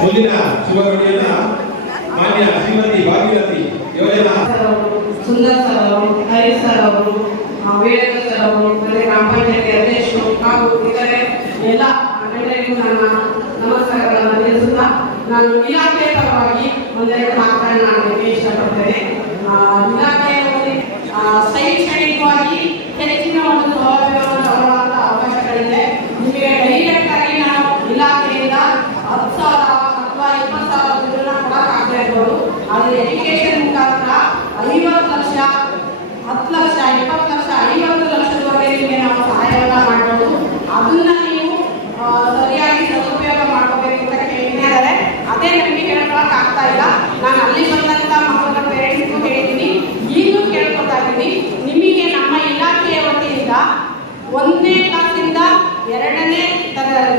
ಮುಂದಿನ ಶುಭನುಡಿಯನ್ನ ಮಾನ್ಯ ಶ್ರೀಮತಿ ಭಾಗೀರಥಿ ಯೋಜನಾ ಸುಂದರ್ ಸರ್ ಅವರು, ಹರಿ ಸರ್ ಅವರು, ವೀರೇಂದ್ರ ಸರ್ ಅವರು, ಗ್ರಾಮ ಪಂಚಾಯತಿ ಅಧ್ಯಕ್ಷರು ಹಾಗೂ ಇತರೆ ಎಲ್ಲ ಮಂಡಳಿಗೂ ನನ್ನ ನಮಸ್ಕಾರಗಳನ್ನು ತಿಳಿಸುತ್ತಾ ನಾನು ಇಲಾಖೆಯ ಪರವಾಗಿ ಒಂದೆರಡು ಮಾತುಗಳನ್ನು ಆಡಲಿಕ್ಕೆ ಇಷ್ಟಪಡ್ತೇನೆ. ಇಲಾಖೆಯಲ್ಲಿ ಶೈಕ್ಷಣಿಕವಾಗಿ ಹೆಚ್ಚಿನ ಒಂದು ಸೌಲಭ್ಯವನ್ನು ತಗೊಳ್ಳುವಂಥ ಅವಕಾಶಗಳಿದೆ. ನಿಮಗೆ ಡೈರೆಕ್ಟ್ ಆಗಿ ನಾವು ಇಲಾಖೆಯಿಂದ 10,000 ಅಥವಾ 20,000 ದುಡ್ಡನ್ನು ಕೊಡೋಕ್ಕಾಗದೇ ಇರ್ಬೋದು. ಆದರೆ ಎಜುಕೇಶನ್ ಮುಖಾಂತರ 50 ಲಕ್ಷ, 10 ಲಕ್ಷ, 20 ಲಕ್ಷ, 50 ಲಕ್ಷದವರೆಗೆ ನಿಮಗೆ ನಾವು ಸಹಾಯವನ್ನು ಮಾಡ್ಬೋದು. ಅದನ್ನ ನೀವು ಸರಿಯಾಗಿ ಸದುಪಯೋಗ ಮಾಡ್ಕೋಬೇಕು ಅಂತ ಕೇಳಿದ್ದಾರೆ. ಅದೇ ನನಗೆ ಹೇಳ್ಕೊಳಕ್ ಆಗ್ತಾ ಇಲ್ಲ. ನಾನು ಅಲ್ಲಿ ಬಂದಂತ ಮಕ್ಕಳ ಪೇರೆಂಟ್ಸ್ಗೂ ಹೇಳ್ತೀನಿ, ಈಗಲೂ ಕೇಳ್ಕೊತಾ ಇದ್ದೀನಿ. ನಿಮಗೆ ನಮ್ಮ ಇಲಾಖೆಯ ವತಿಯಿಂದ 1ನೇ ಕ್ಲಾಸಿಂದ 2ನೇ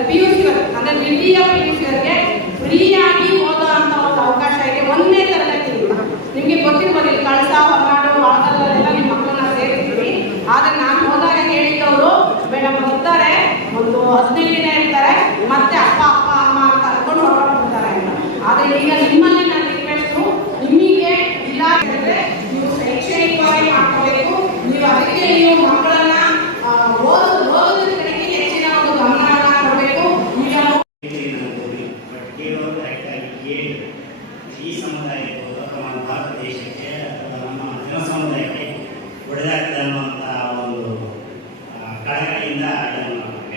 PUC ಅಂದ್ರೆ ದ್ವಿತೀಯ PUCವರೆಗೆ ಫ್ರೀಯಾಗಿ ಓದೋ ಅಂತ ಒಂದು ಅವಕಾಶ ಇದೆ. 1ನೇ ತರಗತಿಯಿಂದ ನಿಮಗೆ ಗೊತ್ತಿರ್ಬೋದು, ಕಳಸ, ಹೊರನಾಡು, ವಾಳದಲ್ಲೆಲ್ಲ ನಿಮ್ಮ ಮಕ್ಕಳನ್ನ ಸೇರಿಸ್ತೀವಿ. ಆದ್ರೆ ನಾನು ಹೋದಾಗ ಹೇಳಿದ್ದವರು ಮೇಡಮ್ ಬರ್ತಾರೆ, ಒಂದು 15 ದಿನ ಇರ್ತಾರೆ, ಮತ್ತೆ ಅಪ್ಪ ಅಮ್ಮ ಅಂತ ಕರ್ಕೊಂಡು ಹೊರಡ್ಬಿಡ್ತಾರೆ ಅಂತ. ಆದರೆ ಈಗ ನಿಮ್ಮಲ್ಲಿ ನನ್ನ ರಿಕ್ವೆಸ್ಟು, ನಿಮಗೆ ಇಲಾಖೆ ನೀವು ಶೈಕ್ಷಣಿಕವಾಗಿ ಮಾಡ್ಕೋಬೇಕು. ನೀವು ಅದಕ್ಕೆ ನೀವು ಮಕ್ಕಳನ್ನ ಓದೋದ್ರ ಕಡೆಗೆ ಹೆಚ್ಚಿನ ಒಂದು ಗಮನವನ್ನು ಕೊಡಬೇಕು. ಈಗ ಈ ಸಮುದಾಯಕ್ಕೆ ಅಥವಾ ಭಾರತ ದೇಶಕ್ಕೆ ಅಥವಾ ನಮ್ಮ ಜನ ಸಮುದಾಯಕ್ಕೆ ಒಡೆದಾಗ್ತದೆ ಅನ್ನುವಂಥ ಒಂದು ಕಳಕಳಿಯಿಂದ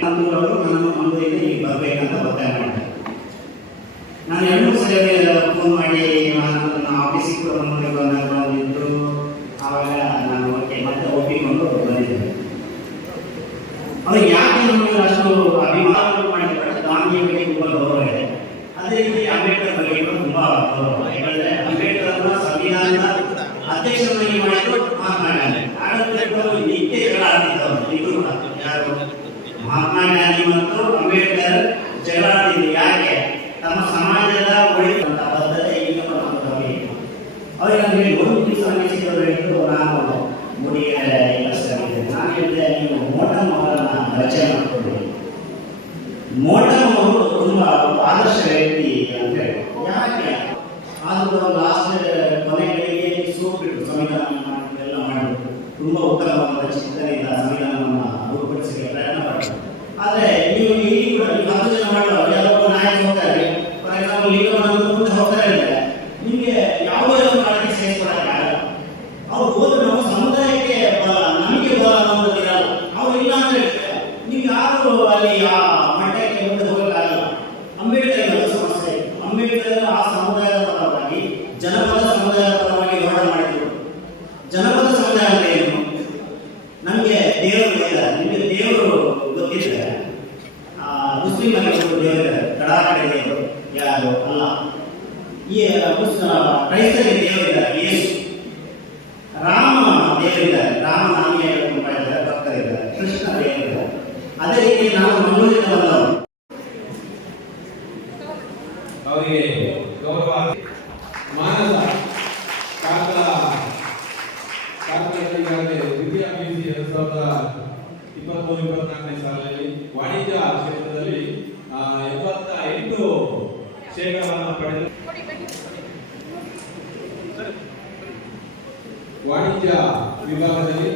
ಅವರು ನಾನು ಮಂಗಳೂರಿಗೆ ಬರಬೇಕಂತ ಒತ್ತಾಯ ಮಾಡ್ತಾರೆ. ನಾನು 2 ಸಲ ಫೋನ್ ಮಾಡಿ ನನ್ನ ಆಫೀಸಿಗೆ ಕೂಡ ಬಂದಿದ್ರು. ಆವಾಗ ನಾನು ಮತ್ತೆ ಒಪ್ಪಿಕೊಂಡು ಬಂದಿದ್ದೆ. ಅವ್ರಿಗೆ ಯಾಕೆ ನಮಗೆ ಅಷ್ಟು ಅಭಿಮಾನ ಮಾಡಿದ್ದಾರೆ, ಗಾಂಧಿ ಬಗ್ಗೆ ತುಂಬ ಗೌರವ ಇದೆ. ಅದೇ ರೀತಿ ಅಂಬೇಡ್ಕರ್ ಬಗ್ಗೆ ತುಂಬ ಗೌರವ. ಯಾಕಂದರೆ ಅಂಬೇಡ್ಕರ್ ಸಂವಿಧಾನದ ಅಧ್ಯಕ್ಷರಾಗಿ ಮಾಡಿದ್ರು ಮಹಾತ್ಮ ಗಾಂಧಿ. ಆಡಳಿತಗಳು ನಿತ್ಯ ಜಗಳ ಆಡ್ತಿದ್ದವರು ಇಬ್ಬರು ಕೂಡ. ಯಾರು? ಮಹಾತ್ಮ ಗಾಂಧಿ ಮತ್ತು ಅಂಬೇಡ್ಕರ್ ಜಗಳ ಆಡ್ತಿದ್ರು. ಯಾಕೆ? ತಮ್ಮ ಸಮಾಜದ ಒಳಿತಂತ ಬದ್ಧತೆ ಈಗ ಅವರಿಗೆ ಒಂದು ದಿವಸ ಅನಿಸಿದವರು ಹೇಳಿದ್ರು, ನಾನು ಮುಡಿಗೆ ನಾನು ಹೇಳಿದೆ, ನೀವು ಮೋಟಮ್ ಅವರನ್ನ ರಚನೆ ಮಾಡಿಕೊಂಡು ಮೋಟಮ್ ಅವರು ತುಂಬ ಆದರ್ಶ ವ್ಯಕ್ತಿ ಅಂತ ಹೇಳಿ. ಯಾಕೆ? ಆದರೂ ಲಾಸ್ಟ್ ಕೊನೆಗಳಿಗೆ ಸೋಪಿಟ್ಟು ಸಂವಿಧಾನ ಎಲ್ಲ ಮಾಡಿಬಿಟ್ಟು ತುಂಬ ಉತ್ತಮವಾದ ಚಿಂತನೆಯಿಂದ ಸಂವಿಧಾನವನ್ನು ರೂಪುಗೊಳಿಸಲಿಕ್ಕೆ ಪ್ರಯತ್ನ ಪಡ್ತಾರೆ. ಆದರೆ ನೀವು ಇಲ್ಲಿ ಕೂಡ 10 ಜನ ಮಾಡುವ ಯಾರೊಬ್ಬ ನಾಯಕ ಹೋಗ್ತಾರೆ, ಫಾರ್ ಎಕ್ಸಾಂಪಲ್ ಈಗ ಮುಂದೆ ಹೋಗ್ತಾರೆ ಅಂದರೆ ನಿಮಗೆ ಯಾವುದೇ ಒಂದು ಕಾಳಜಿ ಸೇರಿಸ್ಕೊಡೋಕ್ಕಾಗಲ್ಲ. ಅವ್ರು ಹೋದ್ರೆ ನಮ್ಮ ಸಮುದಾಯಕ್ಕೆ ನಮಗೆ ಅನ್ನೋದಿರಲ್ಲ. ಅವ್ರು ಇಲ್ಲ ಅಂತ ಹೇಳ್ತಾರೆ, ನೀವು ಯಾರು ಅಲ್ಲಿ ಆ ಮಟ್ಟಕ್ಕೆ ಮುಂದೆ ಹೋಗೋಕ್ಕಾಗಲ್ಲ. ಅಂಬೇಡ್ಕರ್ ಸಮಸ್ಯೆ. ಅಂಬೇಡ್ಕರ್ ಆ ಸಮುದಾಯದ ಪರವಾಗಿ, ಜನಪದ ಸಮುದಾಯದ ಪರವಾಗಿ ಹೋರಾಟ ಮಾಡಿದ್ರು. ಜನಪದ ಸಮುದಾಯ ಅಂದ್ರೆ ಏನು? ನಮಗೆ ದೇವರು ಇದ್ದಾರೆ. ನಿಮಗೆ ದೇವರು ಗೊತ್ತಿದ್ರೆ ಮುಸ್ಲಿಮರಿಗೆ ಒಂದು ದೇವರಿದ್ದಾರೆ, ಕಡಾಕಡೆ ದೇವರು ಯಾರು ಅಲ್ಲ. ಈ ಕ್ರೈಸ್ತರಿಗೆ ದೇವರಿದ್ದಾರೆ, ಯೇಸು. ರಾಮ ದೇವರಿದ್ದಾರೆ, ರಾಮ ನಾಮಿಯ ಭಕ್ತರಿದ್ದಾರೆ, ಕೃಷ್ಣ ದೇವರಿದ್ದಾರೆ. ಅದೇ ರೀತಿ ನಾವು ಮಂಗಳೂರಿಂದ ಬಂದವರು. ಅವರಿಗೆ ಗೌರವ ಮಾನಸ ದ್ವಿತೀಯ PUC 2023-24ನೇ ಸಾಲಿನಲ್ಲಿ ವಾಣಿಜ್ಯ ಕ್ಷೇತ್ರದಲ್ಲಿ 78% ಪಡೆದು ವಾಣಿಜ್ಯ ವಿಭಾಗದಲ್ಲಿ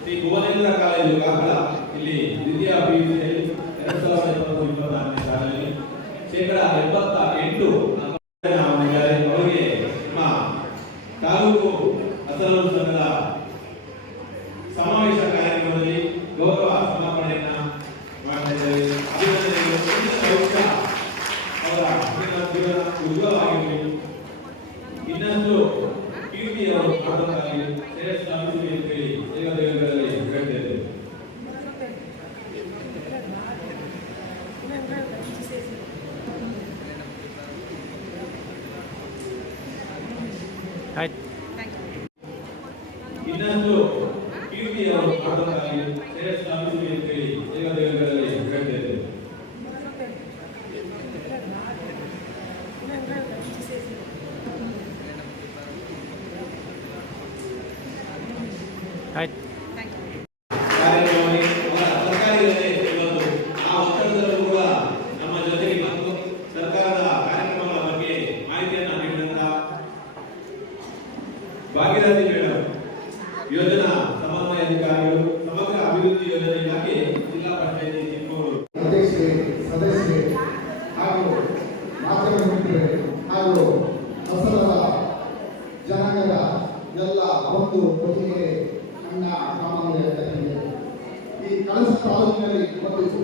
ಶ್ರೀ ಭುವನೇಂದ್ರ ಕಾಲೇಜು ಕಾರ್ಕಳ ಇಲ್ಲಿ ದ್ವಿತೀಯ PUC 2023-24ನೇ ಸಾಲಿನಲ್ಲಿ 78% ಅವರಿಗೆ ನಮ್ಮ ತಾಲೂಕು ಅಸಲೂರು ಸಂಘದ ಸಮಾವೇಶ ಕಾರ್ಯಕ್ರಮದಲ್ಲಿ ಗೌರವ ಸಮರ್ಪಣೆಯನ್ನ ಮಾಡ್ತಾ ಇದ್ದೇವೆ. ಅಭಿನಂದನೆಗಳು. ಅವರ ಜೀವನ ಉಜ್ವಲವಾಗಿರಲಿ, ಇನ್ನಷ್ಟು ಕೀರ್ತಿಯವರು ಮಾಡೋಕ್ಕಾಗಲಿ, ಶ್ರೇಷ್ಠ ಅಭಿವೃದ್ಧಿ ಅಂತೇಳಿ ದೇವದೇವಗಳಲ್ಲಿ ಹೇಳ್ತೇವೆ. ಇನ್ನಷ್ಟು ಕೀರ್ತಿಯವರು ಮಾಡೋಕ್ಕಾಗಲಿ, ಶ್ರೇಷ್ಠ ಅಭಿವೃದ್ಧಿ ಅಂತೇಳಿ ದೇವದೇವಗಳಲ್ಲಿ ಹೇಳ್ತೇವೆ. ಕಾರ್ಯಕ್ರಮದಲ್ಲಿ ಯೋಜನೆಗಾಗಿ ಜಿಲ್ಲಾ ಪಂಚಾಯತಿ ಚಿಕ್ಕಮಗಳೂರು ಅಧ್ಯಕ್ಷರೇ, ಸದಸ್ಯರೇ ಹಾಗೂ ಮಾಧ್ಯಮ ಮಿತ್ರರೇ ಹಾಗೂ ಹೊಸದರ ಜನಾಂಗದ ಎಲ್ಲ ಒಂದು ಕೊಟ್ಟಿಗೆ ಅಣ್ಣ ಸಾಮಾನ್ಯ ಈ ಕಳಸ ತಾಲೂಕಿನಲ್ಲಿ ಬಂದಿತ್ತು.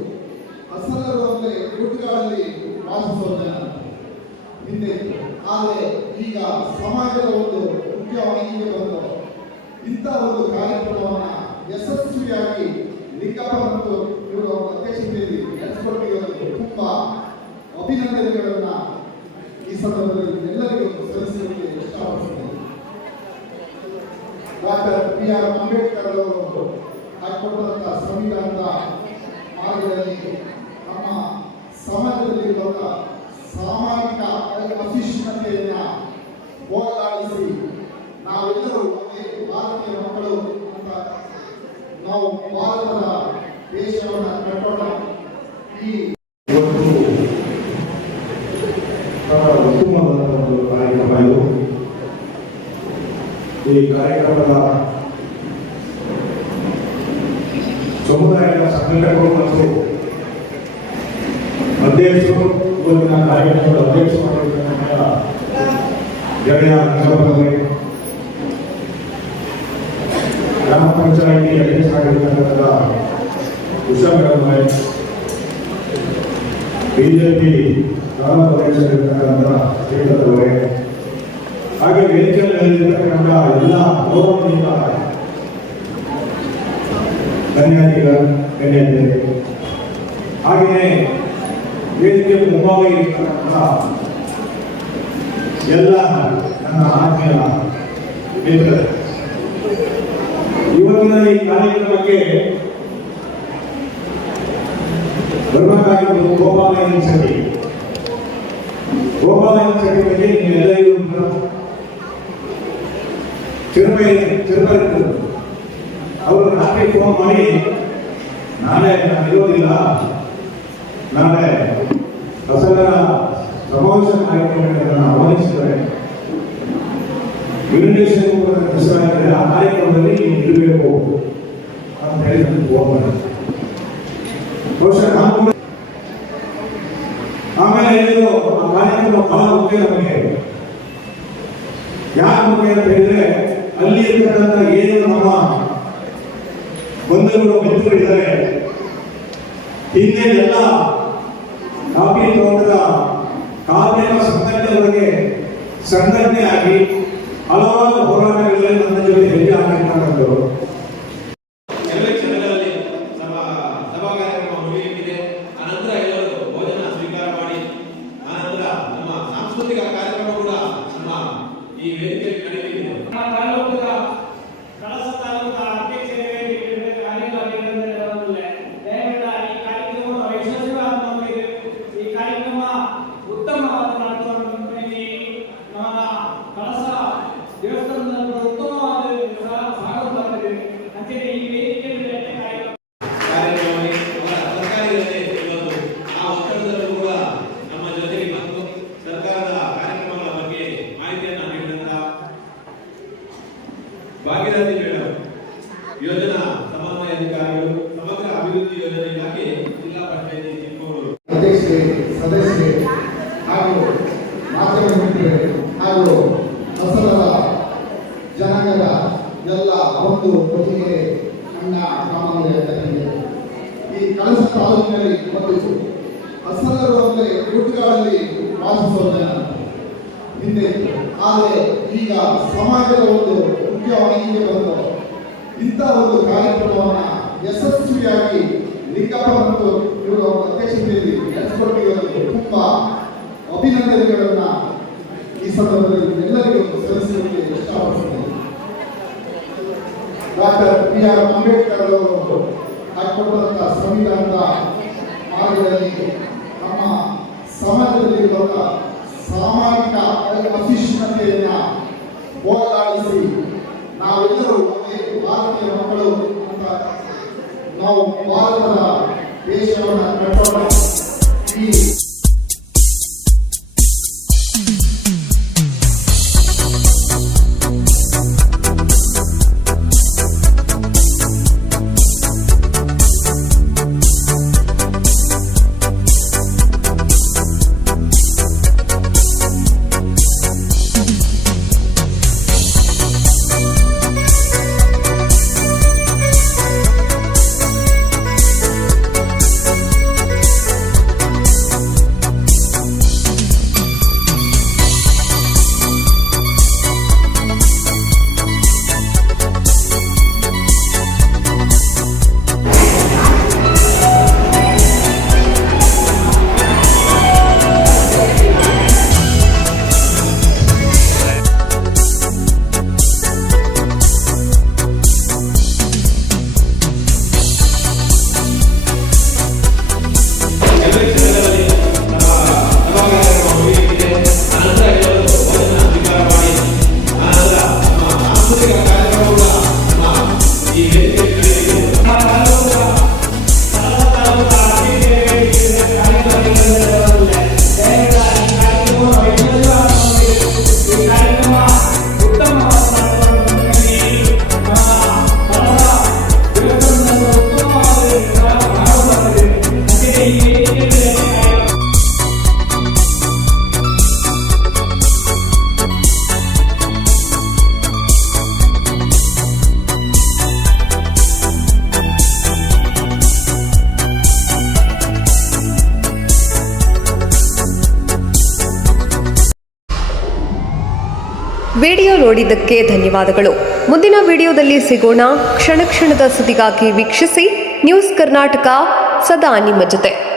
ಅಸಲರು ಅಂದರೆ ಗುಡ್ಡಗಾಡಲ್ಲಿ ವಾಸಿಸುವ ಜನ ಹಿಂದೆ ಇತ್ತು. ಆದರೆ ಈಗ ಸಮಾಜದ ಒಂದು ಮುಖ್ಯವಾಹಿನಿಗೆ ಬಂದು ಇಂಥ ಒಂದು ಕಾರ್ಯಕ್ರಮವನ್ನು ಯಶಸ್ವಿಯಾಗಿ ಲಿಂಗಪ್ಪ ಮತ್ತು ಇವರು ಅಧ್ಯಕ್ಷತೆಯಲ್ಲಿ ನಡೆಸಿಕೊಟ್ಟಿರೋದು ತುಂಬ ಅಭಿನಂದನೆಗಳನ್ನು ಈ ಸಂದರ್ಭದಲ್ಲಿ ಎಲ್ಲರಿಗೂ ಸಲ್ಲಿಸಲಿಕ್ಕೆ ಇಷ್ಟಪಡ್ತೀನಿ. Doctor B.R. ಅಂಬೇಡ್ಕರ್ ಅವರು ಹಾಕಿಕೊಟ್ಟಂಥ ಸಂವಿಧಾನದ ಮಾರ್ಗದಲ್ಲಿ ನಮ್ಮ ಸಮಾಜದಲ್ಲಿರುವಂಥ ಸಾಮಾಜಿಕ ಅಸಹಿಷ್ಣುತೆಯನ್ನು ಹೋಗಲಾಡಿಸಿ ನಾವೆಲ್ಲರೂ ಒಂದೇ ಭಾರತೀಯ ಮಕ್ಕಳು ಅಂತ ನಾವು ಭಾರತದ ದೇಶವನ್ನು ಕಟ್ಟೋಣ. ಈ ಉತ್ತಮವಾದ ಒಂದು ಕಾರ್ಯಕ್ರಮ ಇದು. ಈ ಕಾರ್ಯಕ್ರಮದ ಸಮುದಾಯದ ಸಂಘಟನೆಗಳು ಮತ್ತು ಅಧ್ಯಕ್ಷರು ಇವತ್ತಿನ ಕಾರ್ಯಕ್ರಮದ ಅಧ್ಯಕ್ಷ ಮಾಡಿರ್ತಕ್ಕಂಥ ಗೆಳೆಯ ಲಿಂಗಪ್ಪನವರೇ, ಗ್ರಾಮ ಪಂಚಾಯಿತಿ ಅಧ್ಯಕ್ಷರಾಗಿರ್ತಕ್ಕಂಥ ಉಷಾ ಮೇಡಮ್ ಅವರೇ, ಬಿಜೆಪಿ ತಾಲೂಕು ಅಧ್ಯಕ್ಷರಾಗಿರ್ತಕ್ಕಂಥ ಶ್ರೀಧರ್ ಅವರೇ, ಹಾಗೆ ವೇದಿಕೆಯಲ್ಲಿರ್ತಕ್ಕಂಥ ಎಲ್ಲ ಗೌರವಾನ್ವಿತ ಗಣ್ಯರೇ, ಹಾಗೆಯೇ ವೇದಿಕೆ ಮುಂಭಾಗ ಇರ್ತಕ್ಕಂಥ ಎಲ್ಲ ನನ್ನ ಆತ್ಮೀಯ ಮಿತ್ರರೇ, ಇವತ್ತಿನ ಈ ಕಾರ್ಯಕ್ರಮಕ್ಕೆ ಬರಬೇಕಾಗಿರುವುದು ಗೋಪಾಲಯ್ಯನ ಶೆಟ್ಟಿ. ಗೋಪಾಲಯ್ಯನ ಶೆಟ್ಟಿ ಬಗ್ಗೆ ನೀವೆಲ್ಲರಿಗೂ ಚಿರಪರಿಚಿತರು. ಅವರು ರಾತ್ರಿ ಫೋನ್ ಮಾಡಿ ನಾಳೆ ನಾನು ಇರೋದಿಲ್ಲ, ನಾಳೆ ಹೊಸದರ ಸಮಾವೇಶ ಕಾರ್ಯಕ್ರಮಗಳನ್ನು ಆಹ್ವಾನಿಸಿದ್ದಾರೆ, ಇನ್ವಿಟೇಷನ್ ಹೆಸರಾಗಿದೆ, ಆ ಕಾರ್ಯಕ್ರಮದಲ್ಲಿ ನೀವು ಇರಬೇಕು ಅಂತ ಹೇಳಿ ನನಗೆ ಫೋನ್ ಮಾಡಿ. ಬಹುಶಃ ನಾನು ಆಮೇಲೆ ಹೇಳಿದ್ರು ಆ ಕಾರ್ಯಕ್ರಮ ಬಹಳ ಮುಖ್ಯ ನಮಗೆ. ಯಾಕೆ ಮುಖ್ಯ ಅಂತ ಹೇಳಿದ್ರೆ ಅಲ್ಲಿ ಇರ್ತಕ್ಕಂಥ ಏನು ನಮ್ಮ ಬಂಧುಗಳು ಮಿತ್ರರಿದ್ದಾರೆ, ಹಿಂದೆ ಎಲ್ಲ ಕಾಫಿ ತೋಟದ ಕಾರ್ಮಿಕ ಸಂಘಟನೆಗಳಿಗೆ ಸಂಘಟನೆ ಆಗಿ ಹಲವಾರು ಹೋರಾಟಗಳಲ್ಲಿ ನನ್ನ ಜೊತೆ ಹೆಜ್ಜೆ ಹಾಕಿರ್ತಕ್ಕಂಥದ್ದು. ಕೆಲವೇ ಕ್ಷಣಗಳಲ್ಲಿ ಸಭಾ ಕಾರ್ಯಕ್ರಮ ಮುಗಿಯಲಿದೆ. ಅನಂತರ ಎಲ್ಲರೂ ಭೋಜನ ಸ್ವೀಕಾರ ಮಾಡಿ ಅನಂತರ ನಮ್ಮ ಸಾಂಸ್ಕೃತಿಕ ಕಾರ್ಯಕ್ರಮ ಕೂಡ ನಮ್ಮ ಈ ವೇದಿಕೆಯಲ್ಲಿ ನಡೆಯಲಿದೆ. ಕಳಸ ತಾಲೂಕು ಅಧ್ಯಕ್ಷರಿಗೆ ಈ ಕಾರ್ಯಕ್ರಮ ಉತ್ತಮವಾದ ನಮ್ಮ ಕಳಸ ದೇವಸ್ಥಾನದ ಉತ್ತಮವಾದ ಸಾಗುತ್ತದೆ. ಅಂತೆಯೇ ಈ ವೇದಿಕೆಯಲ್ಲಿ ಕಾರ್ಯಕ್ರಮದಲ್ಲಿ ಅವರ ಸರ್ಕಾರಿ ಜೊತೆ ಇವತ್ತು ಆ ಒತ್ತಡದಲ್ಲೂ ಕೂಡ ನಮ್ಮ ಜೊತೆಗೆ ಬಂದು ಸರ್ಕಾರದ ಕಾರ್ಯಕ್ರಮಗಳ ಬಗ್ಗೆ ಮಾಹಿತಿಯನ್ನು ನೀಡಿದಂತ ಭಾಗ್ಯರಾಜಿ ಮೇಡಮ್, ಯೋಜನಾ ಸಮನ್ವಯಾಧಿಕಾರಿಗಳು, ಸಮಗ್ರ ಅಭಿವೃದ್ಧಿ ಯೋಜನೆ ಇಲಾಖೆ, ಜಿಲ್ಲಾ ಪಂಚಾಯತಿ ಚಿಕ್ಕಮಗಳೂರು. ಅಧ್ಯಕ್ಷರೇ, ಸದಸ್ಯರೇ ಹಾಗೂ ಮಾಧ್ಯಮ ಮಿತ್ರರೇ ಹಾಗೂ ಹೊಸದರ ಜನಾಂಗದ ಎಲ್ಲ ಒಂದು ಕೊಟ್ಟಿಗೆ ಅಣ್ಣ ಸಾಮಾನ್ಯ ಈ ಕಳಸ ತಾಲೂಕಿನಲ್ಲಿ ಬಂದಿತ್ತು. ಅಸಲರು ಅಂದರೆ ಗುಡ್ಡಗಾಡಲ್ಲಿ ವಾಸಿಸುವ ಜನ ಹಿಂದೆ ಇತ್ತು. ಆದರೆ ಈಗ ಸಮಾಜದ ಒಂದು ಮುಖ್ಯವಾಹಿನಿಗೆ ಬಂದು ಇಂಥ ಒಂದು ಕಾರ್ಯಕ್ರಮವನ್ನು ಯಶಸ್ವಿಯಾಗಿ ಲಿಂಗಪ್ಪ ಮತ್ತು ಇವರು ಅಧ್ಯಕ್ಷತೆಯಲ್ಲಿ ನಡೆಸಿಕೊಟ್ಟಿರೋದು ತುಂಬ ಅಭಿನಂದನೆಗಳನ್ನು ಈ ಸಂದರ್ಭದಲ್ಲಿ ಎಲ್ಲರಿಗೂ ಸಲ್ಲಿಸಲಿಕ್ಕೆ ಇಷ್ಟಪಡ್ತೀನಿ. Doctor B.R. ಅಂಬೇಡ್ಕರ್ ಅವರು ಹಾಕಿಕೊಟ್ಟಂಥ ಸಂವಿಧಾನದ ಮಾರ್ಗದಲ್ಲಿ ನಮ್ಮ ಸಮಾಜದಲ್ಲಿರುವಂಥ ಸಾಮಾಜಿಕ ಅಸಹಿಷ್ಣುತೆಯನ್ನು ಹೋಗಲಾಡಿಸಿ ನಾವೆಲ್ಲರೂ ಒಂದೇ ಭಾರತೀಯ ಮಕ್ಕಳು ಅಂತ ನಾವು ಭಾರತದ ದೇಶವನ್ನು ಕಟ್ಟೋಣ. ಈ ವಿಡಿಯೋ ನೋಡಿದ್ದಕ್ಕೆ ಧನ್ಯವಾದಗಳು. ಮುಂದಿನ ವಿಡಿಯೋದಲ್ಲಿ ಸಿಗೋಣ. ಕ್ಷಣ ಕ್ಷಣದ ಸುದ್ದಿಗಾಗಿ ವೀಕ್ಷಿಸಿ ನ್ಯೂಸ್ ಕರ್ನಾಟಕ, ಸದಾ ನಿಮ್ಮ ಜೊತೆ.